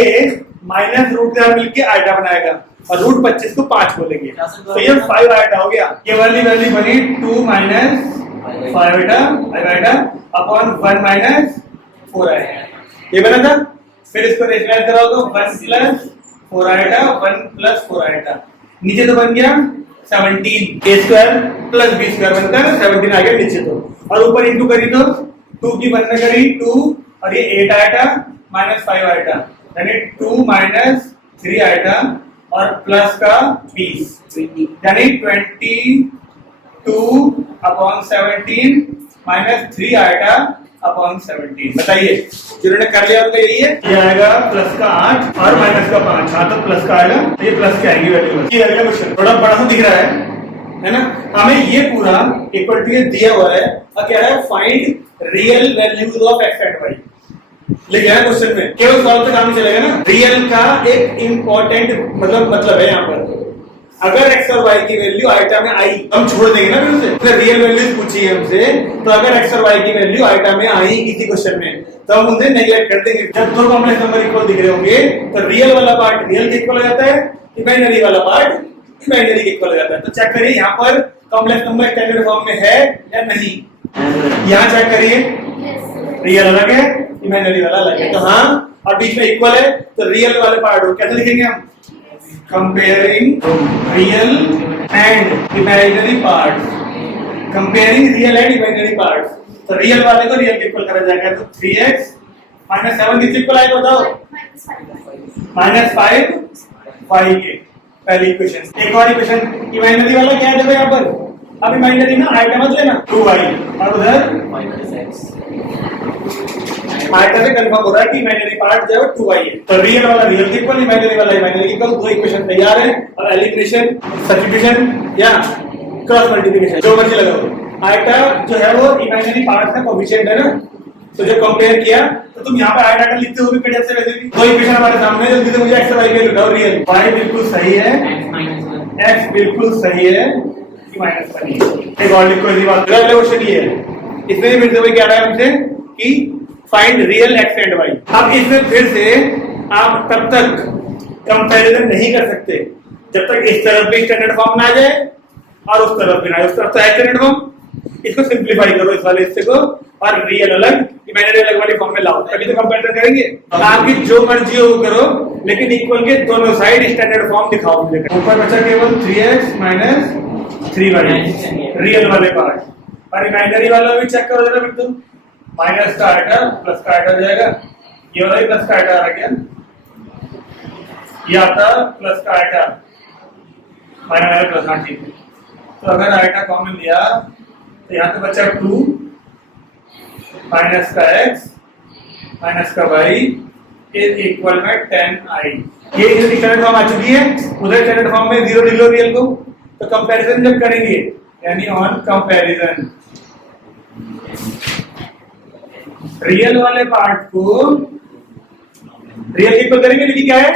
माइनस रूट के साथ मिलके आइटा बनाएगा और रूट 25 को 5 बोलेंगे, क्या सर तो ये 5 आइटा हो गया। ये वाली वैल्यू बनी 2 minus 5 iota upon 1 minus 4 iota, ये बना था। फिर इसको रेशनलाइज कराओगे 1 प्लस 4 आइटा 1 प्लस 4 आइटा, नीचे तो बन गया 17 a square plus b square बनता है 17 आ गया नीचे तो, और ऊपर इंटू करी तो 2 की बनने करी 2 और ये 8 आइटा माइनस 5 आइटा यानी 2 माइनस 3 आइटा और प्लस का 20 यानी 22 अपॉन 17 माइनस 3 आइटा अपॉन 17। बताइए जिन्होंने कर लिया उनका यही है, ये आएगा प्लस का 8 और माइनस का 5, हाँ तो प्लस का आएगा, तो ये प्लस की आएगी वैल्यू। ये अगला क्वेश्चन थोड़ा बड़ा सा दिख रहा है ना, हमें ये पूरा इक्वल टू ये दिया हुआ है और कह रहा है find real values of X and Y, लिखा है क्वेश्चन में, केवल सॉल्व से काम नहीं चलेगा ना। रियल का एक इंपॉर्टेंट मतलब है यहाँ पर, अगर एक्स और वाई की वैल्यू आइटा में आई हम छोड़ देंगे ना, फिर उसे रियल वैल्यूज पूछी है हमसे, तो अगर एक्स और वाई की वैल्यू आइटा में आई किसी क्वेश्चन में तो हम उसे नेगलेक्ट कर देंगे। जब दो कॉम्प्लेक्स नंबर इक्वल दिख रहे होंगे तो रियल वाला पार्ट रियल के इक्वल हो जाता है, इमेजिनरी वाला पार्ट इमेजिनरी के इक्वल हो जाता है। तो चेक करिए यहाँ पर कॉम्प्लेक्स नंबर स्टैंडर्ड फॉर्म में है या नहीं, यहाँ चेक करिए रियल अलग है इमेजिनरी वाला अलग है, तो हाँ और बीच में इक्वल है, तो रियल वाले पार्ट को कैसे लिखेंगे हम, comparing real and imaginary parts, comparing real and imaginary parts, तो रियल वाले को रियल के इक्वल करा जाएगा, तो 3x माइनस 7 किसके इक्वल आएगा बताओ, माइनस 5 y के, पहली इक्वेशन। एक और इक्वेशन इमेजिनरी वाला क्या है देखो यहाँ पर, अब इमेजिनरी ना आइटा मत लेना 2y और उधर आइटा से कंफर्म हो रहा है कि इमेजिनरी पार्ट जो है 2y है, तो रियल वाला रियल के इक्वल इमेजिनरी वाला इमेजिनरी के इक्वल, दो इक्वेशन तैयार है। और एलिमिनेशन सब्स्टिट्यूशन या क्रॉस मल्टीप्लिकेशन जो मर्जी लगाओ, आइटा जो है वो इमेजिनरी पार्ट का कोएफिशिएंट है ना, तो जो कंपेयर किया तो तुम यहाँ पे आइटा लिखते हो भी कट से वैसे भी दो इक्वेशन हमारे सामने है, जल्दी से मुझे एक्स और वाई वैल्यू बताओ। रियल y बिल्कुल सही है, x बिल्कुल सही है, माइनस 1 एक और लिखो इसी बात। अगला क्वेश्चन ये है, इसमें फिर से वही कह रहा है हमसे कि find real X and Y. अब इसमें फिर से आप तब तक कंपैरिजन नहीं कर सकते जब तक इस तरफ भी स्टैंडर्ड फॉर्म ना आ जाए और उस तरफ भी ना, उस तरफ तो है स्टैंडर्ड फॉर्म, इसको सिंपलीफाई करो इस वाले हिस्से को और रियल अलग इमेजिनरी अलग वाली फॉर्म में लाओ, तभी तो कंपैरिजन करेंगे। आपकी जो मर्जी हो करो लेकिन इक्वल के दोनों साइड स्टैंडर्ड फॉर्म दिखाओ मुझे। ऊपर बचा केवल 3x माइनस 3y रियल वाले पार्ट, और इमेजिनरी वाला भी चेक करो जरा, फिर तुम माइनस का आइटा प्लस का आइटा हो जाएगा, ये वाला भी प्लस का आइटा आ गया, ये आता प्लस का आइटा माइनस प्लस, हाँ ठीक है। तो अगर आइटा कॉमन लिया तो यहाँ तो बचा 2 माइनस का x माइनस का y इज इक्वल में 10i। ये स्टैंडर्ड फॉर्म आ चुकी है, उधर स्टैंडर्ड फॉर्म में 0 लिख लो रियल को, तो कंपैरिजन जब करेंगे यानी ऑन कंपैरिजन रियल वाले पार्ट को रियल इक्वल करेंगे, लेकिन क्या है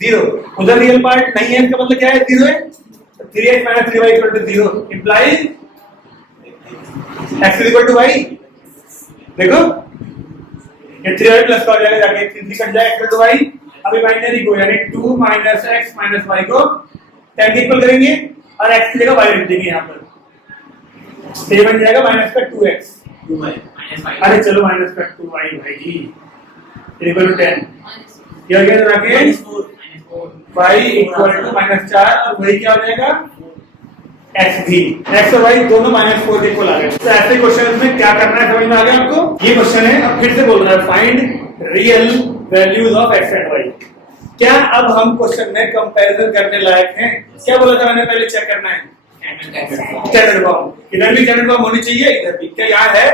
0, उधर रियल पार्ट नहीं है, इसका मतलब क्या है 0 है, 3x minus 3y equal to 0 implies x equal to y। देखो ये 3y प्लस का हो जाएगा, जाके 3 कट जाएगा इक्वल टू y। अब इमेजिनरी को यानी 2 माइनस x माइनस y को 10 इक्वल करेंगे और x की जगह y रख देंगे यहाँ पर, तो ये बन जाएगा माइनस का 2x, अरे चलो माइनस का 2y भाई इक्वल टू 10, ये हो गया जाके y इक्वल टू माइनस 4 और वही क्या हो जाएगा x भी, x और y दोनों माइनस 4 के इक्वल आ गए। तो ऐसे क्वेश्चन में क्या करना है समझ में आ गया आपको। ये क्वेश्चन है, अब फिर से बोल रहा है find real values of x and y। क्या अब हम क्वेश्चन में कंपैरिजन करने लायक हैं? क्या बोला था मैंने, पहले चेक करना है स्टैंडर्ड फॉर्म, इधर भी स्टैंडर्ड फॉर्म होनी चाहिए, इधर भी, क्या यहाँ है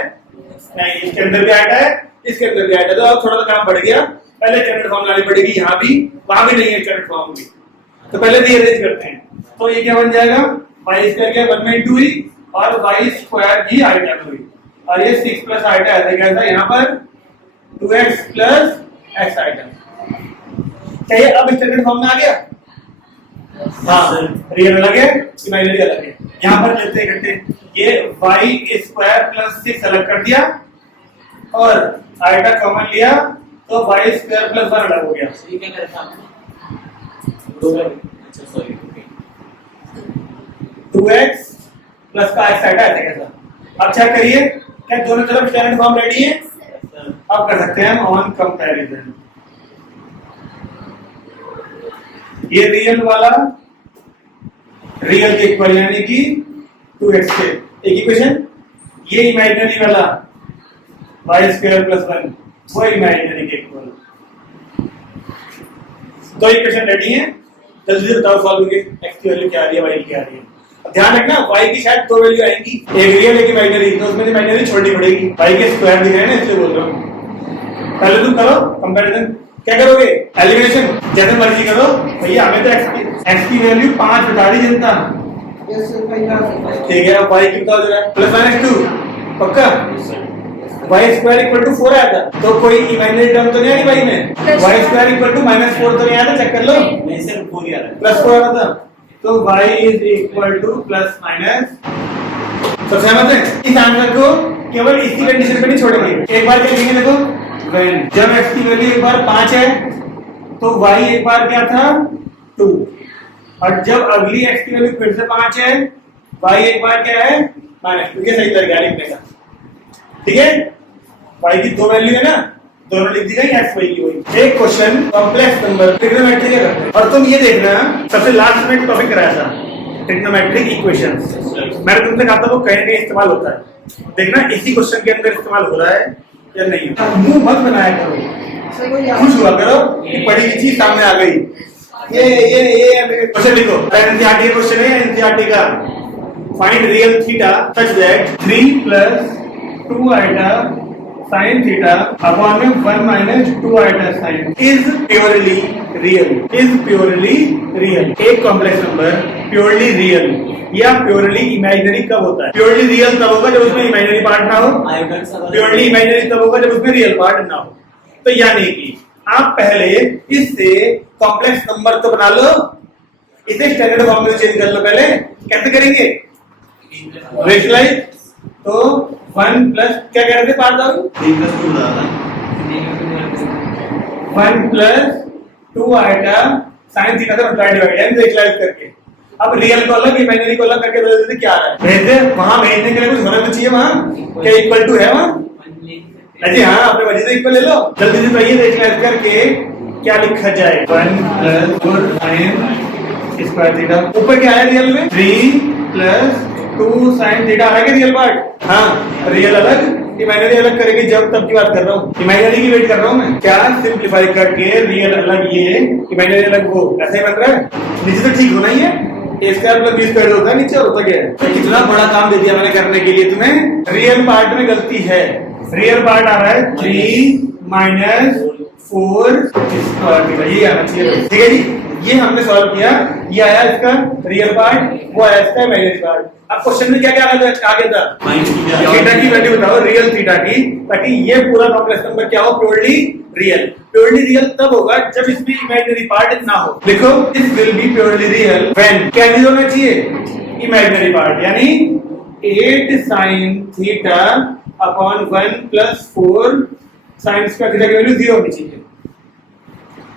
नहीं, इसके अंदर भी आया है इसके अंदर भी आया है, तो अब थोड़ा सा काम बढ़ गया, पहले स्टैंडर्ड फॉर्म लानी पड़ेगी, यहाँ भी वहां भी नहीं है स्टैंडर्ड फॉर्म भी, तो पहले रीअरेंज करते हैं। तो ये क्या बन जाएगा y स्क्वायर क्या 1/2 ही और y स्क्वायर भी आइटा में हुई, और ये 6 प्लस आइटा ऐसे क्या था यहाँ पर 2x प्लस x आइटा। क्या ये अब स्टैंडर्ड फॉर्म में आ गया? हाँ, रियल अलग है इमेजिनरी अलग है। यहाँ पर लेते इकट्ठे, ये y स्क्वायर प्लस 6 अलग कर दिया और आइटा कॉमन लिया तो y स्क्वायर प्लस 1 अलग हो गया। ये क्या करा था आपने? अच्छा सॉरी, ओके 2x प्लस का x आएगा ऐसे कैसा। अब चेक करिए क्या दोनों तरफ स्टैंडर्ड फॉर्म रेडी है? अब कर सकते हैं ऑन कंपैरिजन। ये रियल वाला रियल के इक्वल यानी कि 2x के एक इक्वेशन, ये इमेजिनरी वाला y स्क्वायर प्लस 1 वो इमेजिनरी के इक्वल। दो इक्वेशन रेडी है, जल्दी से बताओ सॉल्व करके x की वैल्यू क्या आ रही है, y की क्या आ रही है। ध्यान रखना y की शायद दो वैल्यू आएंगी, एक रियल एक इमेजिनरी, तो उसमें इमेजिनरी छोड़नी पड़ेगी। y के स्क्वायर दिख रहे हैं ना इसलिए बोल रहा हूं। पहले तुम करो कंपैरिजन, क्या करोगे एलिमिनेशन जैसे मर्जी करो भैया, हमें तो x की वैल्यू 5 बता दी जनता, ठीक है। अब y की बताओ जरा, प्लस माइनस 2 पक्का, y स्क्वायर इक्वल टू 4 आया था, तो कोई इमेजिनरी टर्म तो नहीं आई y में, y स्क्वायर इक्वल टू -4 तो नहीं आया था, चेक कर लो, नहीं सर 4 ही आ रहा है, प्लस 4 आया था, तो y is equal two plus minus. सब सहमत है? इस आंसर को केवल इसी कंडीशन पे नहीं छोड़ेंगे, एक बार क्या लिखेंगे देखो, व्हेन जब x की वैल्यू एक बार 5 है तो y एक बार क्या था 2, और जब अगली x की वैल्यू फिर से 5 है y एक बार क्या है -2। ये सही तरीका लिखने का, ठीक है। y की दो वैल्यू है ना, दोनों लिख दी गई, x y की वही। एक क्वेश्चन कॉम्प्लेक्स नंबर ट्रिग्नोमेट्री का करते हैं, और तुम ये देखना सबसे लास्ट में टॉपिक कराया था ट्रिग्नोमेट्रिक इक्वेशंस, मैंने तुमसे कहा था वो कहीं कहीं इस्तेमाल होता है, देखना इसी क्वेश्चन के अंदर इस्तेमाल हो रहा है या नहीं। मुंह मत बनाया करो, खुश हुआ करो कि पढ़ी हुई चीज सामने आ गई। ये क्वेश्चन लिखो, एनसीईआरटी का क्वेश्चन है, एनसीईआरटी का, find real theta such that 3 plus 2 iota sin theta upon 1 minus 2 iota sin is purely real, is purely real। एक कॉम्प्लेक्स नंबर प्योरली रियल या प्योरली इमेजिनरी कब होता है? प्योरली रियल तब होगा जब उसमें इमेजिनरी पार्ट ना हो, प्योरली इमेजिनरी तब होगा जब उसमें रियल पार्ट ना हो। तो यानी कि आप पहले इससे कॉम्प्लेक्स नंबर तो बना लो, इसे स्टैंडर्ड फॉर्म में चेंज कर लो। पहले कैसे करेंगे? रेशनलाइज, तो 1 प्लस क्या कह रहे थे पार्ट दाऊ, 3 प्लस 2 था 1 प्लस 2 आइटा sin थीटा से मल्टीप्लाई डिवाइड यानी रेशनलाइज करके। अब रियल को अलग इमेजिनरी को अलग करके बदल देते, क्या आ रहा है? भेजते वहां भेजने के लिए कुछ होना तो चाहिए, वहां क्या इक्वल टू है वहां? अजी हाँ, अपने वजह से इक्वल ले लो, जल्दी से बताइए रेशनलाइज करके क्या लिखा जाए। 1 प्लस 4 sin स्क्वायर थीटा, ऊपर क्या है रियल में 3 प्लस 2 sin थीटा आ गया रियल पार्ट। हाँ, रियल अलग इमेजिनरी अलग करेंगे जब, तब की बात कर रहा हूँ, इमेजिनरी की वेट कर रहा हूँ मैं। क्या सिंपलीफाई करके रियल अलग ये इमेजिनरी अलग वो, ऐसा ही बन रहा है। नीचे तो ठीक होना ही है, a square plus b square होता है, नीचे होता क्या है? तो कितना बड़ा काम दे दिया मैंने करने के लिए तुम्हें। रियल पार्ट में गलती है, रियल पार्ट आ रहा है 3 माइनस 4 स्क्वायर, ये आना चाहिए, ठीक है जी। ये हमने सॉल्व किया, ये आया इसका रियल पार्ट, वो आया इसका इमेजिनरी पार्ट। अब क्वेश्चन में क्या क्या आ गया था? थीटा की वैल्यू बताओ, रियल थीटा की, ताकि ये पूरा कॉम्प्लेक्स नंबर क्या हो, प्योरली रियल। प्योरली रियल तब होगा जब इसमें इमेजिनरी पार्ट ना हो। लिखो this will be purely real when क्या नहीं होना चाहिए, इमेजिनरी पार्ट, यानी 8 sin theta upon 1 plus 4 sin square theta की वैल्यू 0 होनी चाहिए,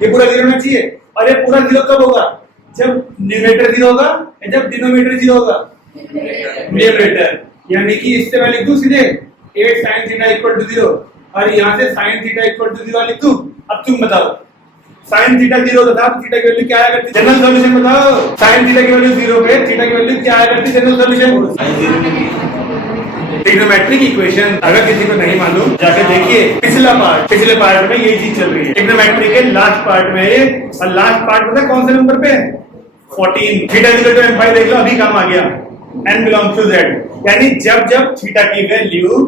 ये पूरा 0 होना चाहिए। और ये पूरा 0 कब होगा? जब न्यूमरेटर 0 होगा, जब डिनोमिनेटर 0 होगा, न्यूमरेटर, यानी कि इससे मैं लिख दूं सीधे 8 sin थीटा इक्वल टू 0, और यहाँ से sin थीटा इक्वल टू 0 लिख दूं। अब तुम बताओ sin थीटा 0 था, थीटा की वैल्यू क्या आया करती? जनरल सॉल्यूशन बताओ, sin थीटा की वैल्यू 0 पे थीटा की वैल्यू क्या आया करती? General solution trigonometric equation. अगर किसी को नहीं मालूम जाके देखिए पिछले पार्ट में ये चीज चल रही है, ट्रिग्नोमेट्री के लास्ट पार्ट में ये, और लास्ट पार्ट पता है कौन से नंबर पे है? 14। थीटा इक्वल टू n पाई देख लो, अभी काम आ गया, n बिलोंग्स टू z, यानी जब जब थीटा की वैल्यू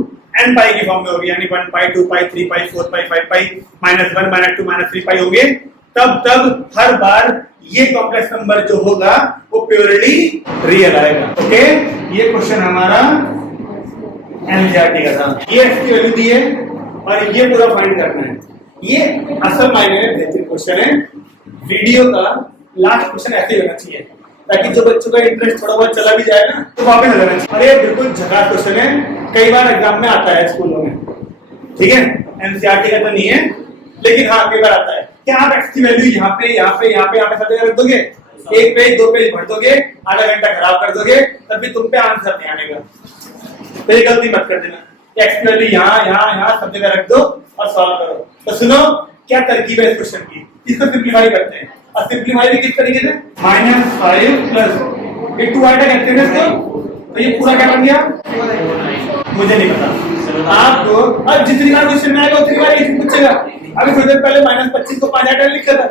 n पाई की फॉर्म में होगी, यानी 1 पाई 2 पाई 3 पाई 4 पाई 5 पाई -1 -2 -3 पाई होंगे, तब हर बार ये कॉम्प्लेक्स नंबर जो होगा वो प्योरली रियल आएगा। ओके, ये क्वेश्चन हमारा एनसीईआरटी का था। ये x की वैल्यू दी है और ये पूरा फाइंड करना है। ये असल मायने में बेहतरीन क्वेश्चन है। वीडियो का लास्ट क्वेश्चन ऐसे ही होना चाहिए, ताकि जो बच्चों का इंटरेस्ट थोड़ा बहुत चला भी जाए ना, तो वापस आ जाना चाहिए। अरे बिल्कुल झकास क्वेश्चन है, कई बार एग्जाम में आता है स्कूलों में, ठीक है। एनसीईआरटी का तो नहीं है, लेकिन हाँ कई बार आता है क्या आप x की वैल्यू यहाँ पे सब जगह रख दोगे, एक पेज दो पेज भर दोगे, आधा घंटा खराब कर दोगे, तब भी तुम पे आंसर नहीं आने का। तो ये गलती मत कर देना, x की वैल्यू यहाँ सब जगह रख दो और सॉल्व करो। तो सुनो क्या तरकीब है इस क्वेश्चन की, इसको सिंप्लीफाई करते हैं। और सिंप्लीफाई भी किस तरीके से, -5 प्लस ये 2 आइटा कहते हैं इसको, तो ये पूरा क्या बन गया मुझे नहीं पता। आपको अब जितनी बार क्वेश्चन में आएगा उतनी बार ये पूछेगा। अभी थोड़ी देर पहले -25 को 5 आइटा लिखा था,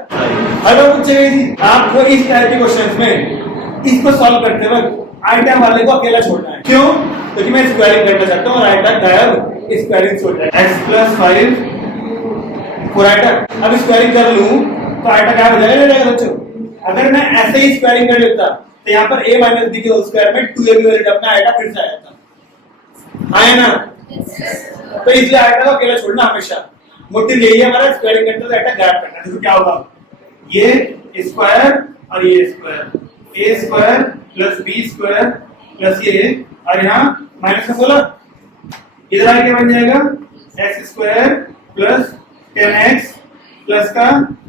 हर बार पूछेगा जी। आपको इस टाइप के क्वेश्चंस में इसको सॉल्व करते वक्त आइटा वाले को अकेला छोड़ना है। क्यों? क्योंकि मैं स्क्वायरिंग करना चाहता हूँ और आइटा गायब स्क्वायरिंग छोड़ जाए। x + 5 4 आइटा, अब स्क्वायरिंग कर लूं तो आइटा गायब हो जाएगा बच्चों। अगर मैं ऐसे ही स्क्वायरिंग कर लेता तो यहाँ पर a - b के होल स्क्वायर में 2ab वैल्यू अपना आइटा फिर से आया था, आया ना? तो इसलिए आइटा को अकेला छोड़ना हमेशा। मोटिव यही है हमारा, स्क्वायरिंग करते हुए आइटा गायब करना। देखो क्या होगा, ये स्क्वायर और ये square, a square plus b square plus ये, और यहाँ माइनस का 16, इधर आके बन जाएगा x square plus 10x plus का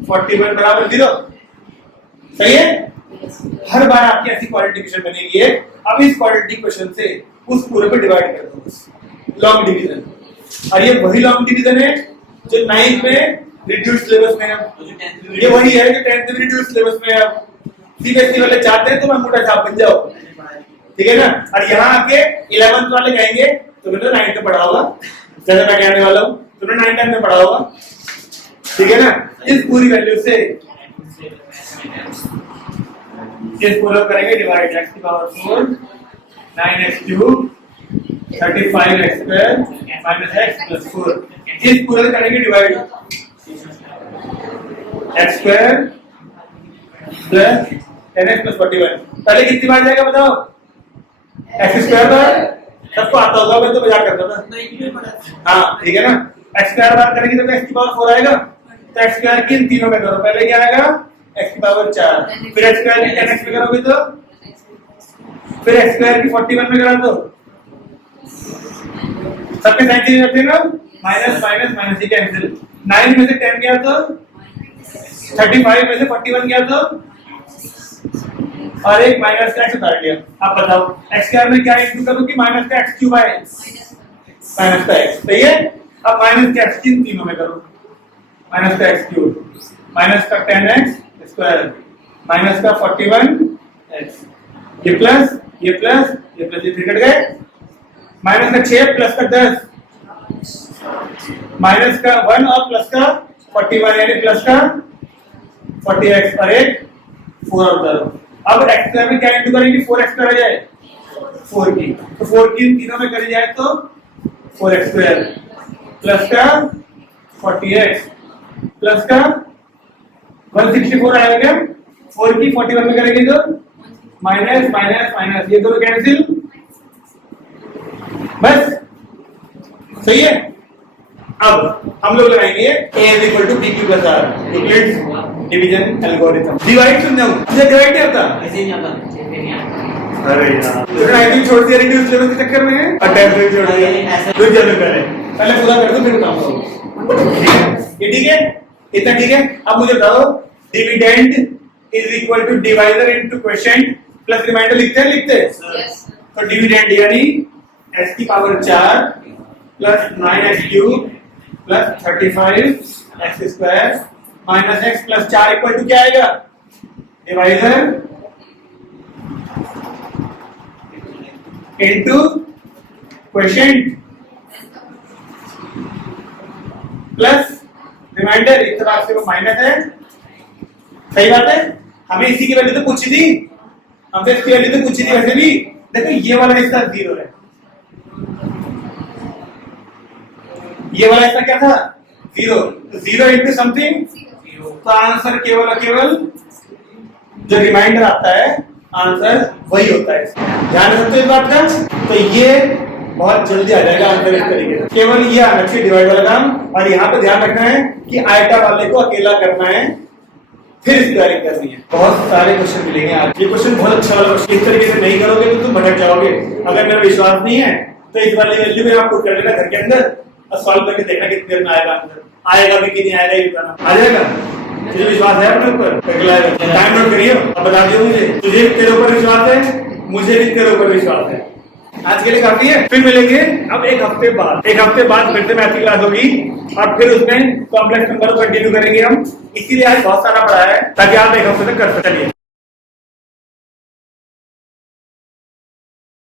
41 बराबर 0। सही है? हर बार आपकी ऐसी क्वाड्रेटिक इक्वेशन बनेगी। अब इस क्वाड्रेटिक इक्वेशन से उस पूरे पे डिवाइड कर दो बस, लॉन्ग डिवीजन। और ये वही लॉन्ग डिवीजन है जो 9th में रिड्यूस्ड सिलेबस में है, ये वही है जो 10th में रिड्यूस्ड सिलेबस में है। अब सीबीएसई वाले चाहते हैं तो मैं मोटा छाप बन जाओ, ठीक है ना? और यहाँ आके 11th वाले कहेंगे तुमने तो 9th में पढ़ा होगा, जैसे मैं कहने वाला हूँ तुमने 9th 10th में पढ़ा होगा, ठीक है ना? इस पूरी वैल्यू से इस पूरा करेंगे डिवाइड, x की पावर 4 9x³ 35x² - x + 4, इस पूरा करेंगे डिवाइड, x² प्लस 10x + 41। पहले कितनी बार जाएगा बताओ? x² बार, सबको आता होगा, मैं तो मजाक करता था। हाँ ठीक है ना, x² बार करेंगे तो x की पावर 4 आएगा, तो x² की इन तीनों में करो, पहले क्या आएगा x की पावर 4, फिर x² की 10x में करोगे तो फिर x² की 41 में करा दो, सबके साइन चेंज करते हैं, माइनस माइनस माइनस ही कैंसिल। 9 में से 10 गया तो 35 में से 41 गया तो, और एक माइनस का x उतार लिया। अब बताओ x² में क्या इंटू करूं कि माइनस का x³ आए, माइनस का x, सही है? अब माइनस का x की तीनों में करो, माइनस का x³ माइनस का 10x स्क्वायर माइनस का 41x, ये प्लस ये प्लस ये प्लस, ये कट गए, माइनस का 6 प्लस का 10 माइनस का 1 और प्लस का 41 यानी प्लस का 40x और एक 4 और उतारो। अब x² में क्या इंटू करेंगे, 4x आ जाए 4 की, तो 4 की इन तीनों में करी जाए तो 4x² प्लस का 40x प्लस का 164 आएगा, 4 की 41 में करेंगे तो माइनस माइनस माइनस, ये दोनों कैंसिल, बस सही है। अब हम लोग लगाएंगे a = bq + r, Euclid's division algorithm. Divide समझाऊं, मुझे डिवाइड नहीं आता, अरे यार तो राइटिंग छोड़ दिया रिड्यूस लेवल के चक्कर में, और टाइम भी छोड़ दिया। रुक जा, पहले पूरा कर दो फिर बताऊंगा, ठीक है? ये ठीक है, इतना ठीक है। अब मुझे बताओ dividend = divisor into quotient plus remainder लिखते हैं, लिखते हैं? तो डिविडेंड यानी x की power 4 plus 9x³ plus 35x² minus x plus 4 equal to क्या आएगा, divisor into quotient plus remainder, इस तरह से वो माइनस है, सही बात है? हमें इसी की वैल्यू तो पूछी थी, हमसे इसकी वैल्यू तो पूछी थी वैसे भी। देखो ये वाला इसका 0 है, ये वाला इसका क्या था 0, तो 0 इनटू समथिंग, तो आंसर केवल और केवल जो रिमाइंडर आता है आंसर वही होता है। ध्यान रखते हो इस बात का, तो ये बहुत जल्दी आ जाएगा आंसर इस तरीके से। केवल ये आना चाहिए डिवाइड वाला काम, और यहाँ पे ध्यान रखना है कि आइटा वाले को अकेला करना है, फिर स्क्वायरिंग करनी है। बहुत सारे क्वेश्चन मिलेंगे आज, ये क्वेश्चन बहुत अच्छा वाला क्वेश्चन, इस तरीके से नहीं करोगे तो तुम भटक जाओगे। अगर मेरा विश्वास नहीं है तो इस वाली वैल्यू में आप पुट कर लेना घर के अंदर, अब सॉल्व करके देखना कितनी देर में आएगा आंसर, आएगा भी कि नहीं आएगा ये बताना। आ जाएगा? तुझे विश्वास है अपने ऊपर? टाइम नोट करिए, अब बता दियो मुझे, तुझे तेरे ऊपर विश्वास है, मुझे भी तेरे ऊपर विश्वास है। आज के लिए काफी है, फिर मिलेंगे अब एक हफ्ते बाद फिर से मैथ की क्लास होगी और फिर उसमें कॉम्प्लेक्स नंबर को कंटिन्यू करेंगे हम। इसीलिए आज बहुत सारा पढ़ा है ताकि आप एक हफ्ते तक कर सकें। चलिए।